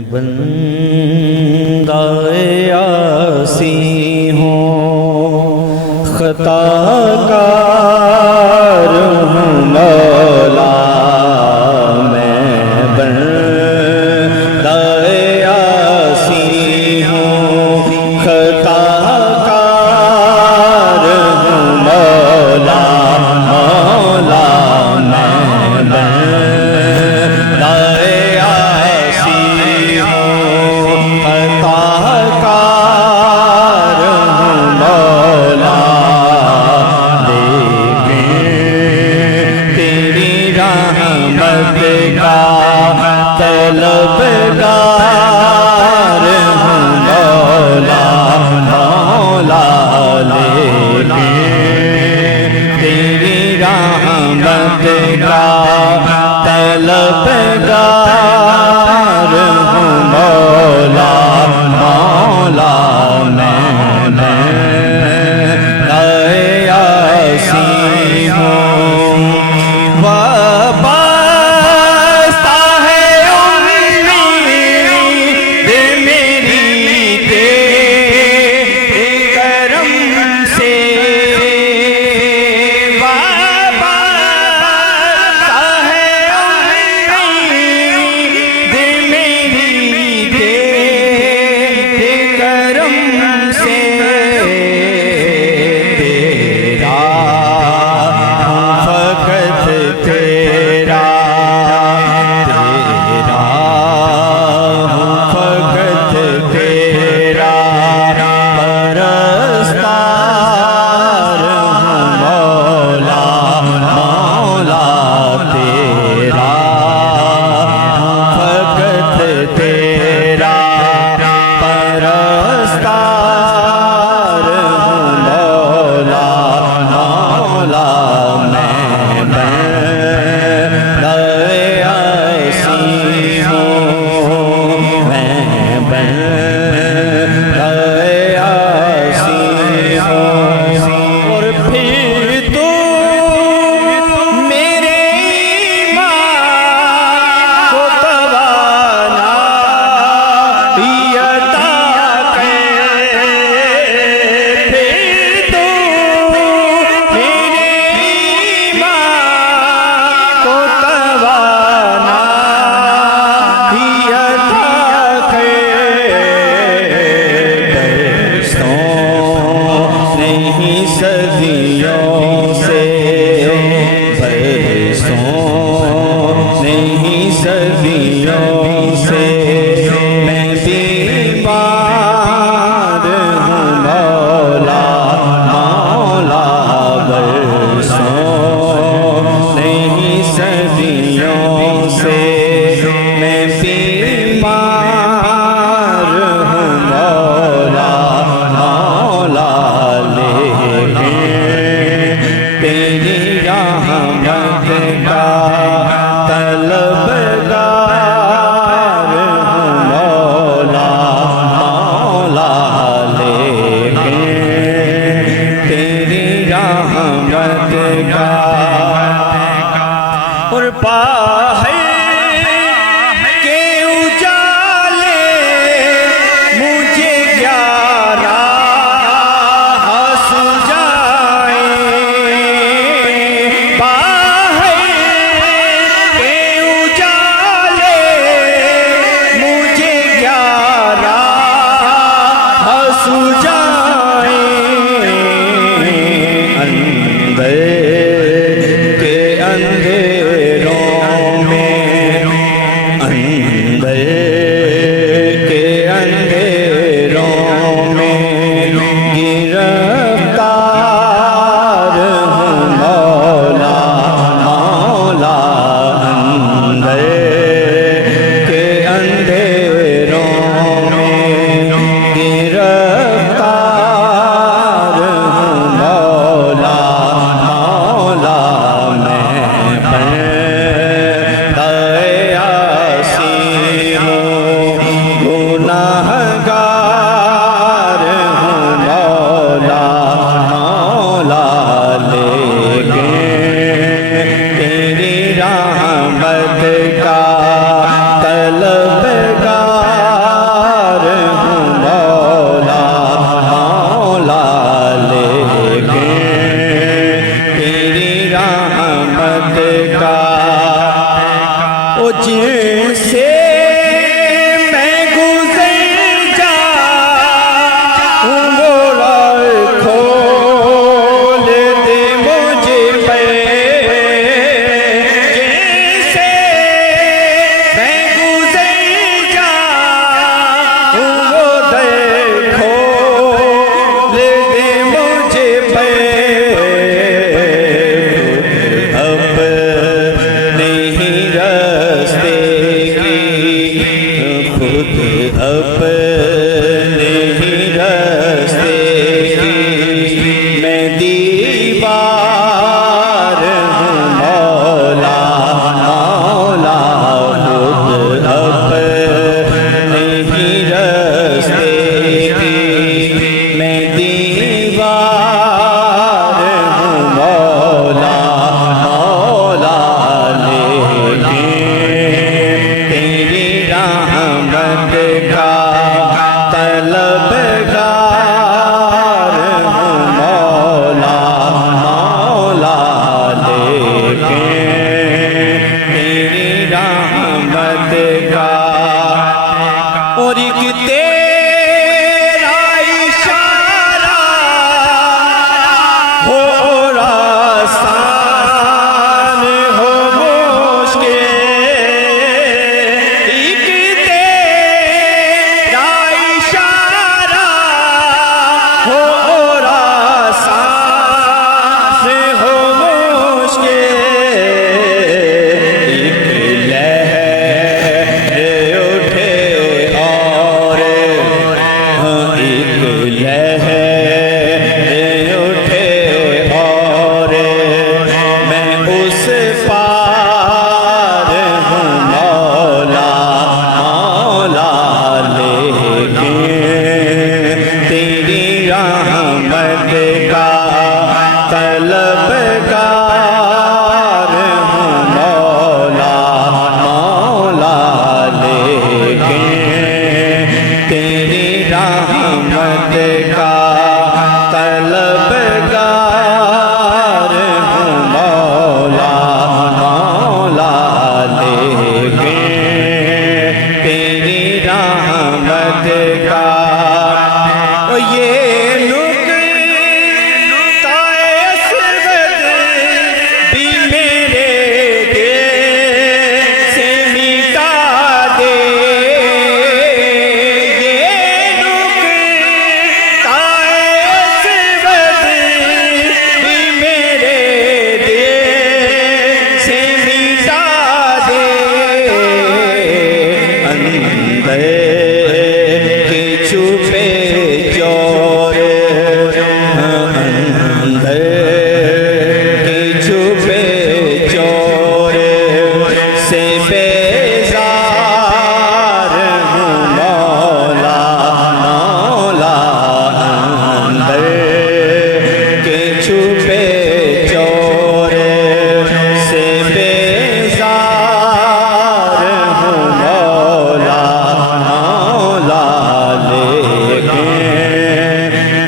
بندہ عاصی ہوں، خطا کار ہوں مولا، میں بندہ عاصی ہوں، خطا کار ہوں مولا، مولا میں بندہ عاصی ہوں، خطا کار ہوں مولا، لیکن تیری رحمت کا طلبگار ہوں مولا، مولا لیکن تیری رحمت کا طلبگار ہوں مولا، مولا میں عاصی ہوں، وابستہ ہے امید میری تیرے کرم سے، وابستہ ہے امید میری تیرے کرم سے، تیرا فقط تیرا، تیرا فقط تیرا پرستار ہوں مولا، مولا تیرا فقط تیرا پرستار ہوں مولا، مولا میں بندہ عاصی ہوں، میں بندہ عاصی ہوں، اور پھر تو میرے ایمان کو توانائی عطا کر، پھر تو میرے ایمان کو توانائی عطا کر، برسوں نہیں صدیوں سے، برسوں نہیں صدیوں سے میں بیمار ہوں مولا، مولا برسوں نہیں صدیوں سے میں بیمار ہوں مولا، مولا لیکن تیری رحمت کا طلبگار ہوں مولا، مولا لیکن تیری رحمت کا، اور باہر کے اجالے مجھے گیارہ سجائیں، باہر کے اجالے مجھے گیارہ سجائیں، اندر کے اندھیروں میں، اندر کے اندھیروں میں گرفتار ہوں مولا، مولا اندر کے اندھیروں میں گرفتار ہوں مولا، مولا میں بندہ عاصی ہوں، خود اپنے ہی رستے کی میں دیوار ہوں مولا مولا خود اپنے ہی رستے کی میں دیوار ہوں مولا مولا لیکن تیری رحمت کا طلبگار ہوں مولا مولا لیکن تیری رحمت کا اور ایک تیرا اشارہ ہو آسان ہو مشکل ایک تیرا اشارہ ہو آسان ہو مشکل ایک لہر اٹھے اور ایک لہر اٹھے اور میں اس پار ہوں مولا مولا لیکن تیری رحمت کا طلبگار ہوں مولا مولا لیکن تیری رحمت کا طلبگار ہوں مولا مولا لیکن تیری رحمت کا یہ نقطۂ اسود بھی میرے دل سے مٹا دے یہ نقطۂ اسود بھی میرے دل سے مٹا دے اندر کے چھپے چور اندر کے چھپے چور سے بیزار ہوں مولا مولا اندر کے چھپے چور سے بیزار ہوں مولا مولا لیکن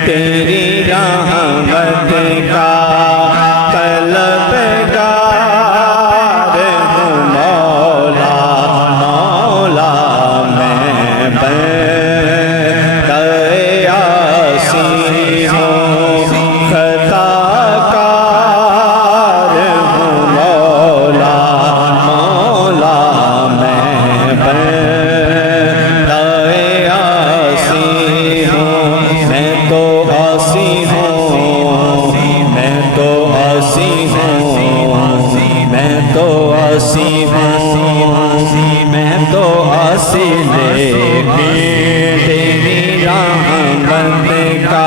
تیری رحمت کا طلبگار ہوں مولا مولا میں بندہ عاصی ہوں خطا کار ہوں مولا مولا میں بندہ عاصی ہوں میں تو عاصی ہوں میں تو عاصی ہوں میں تو عاصی ہوں میں تو عاصی لیکن تیری رحمت کا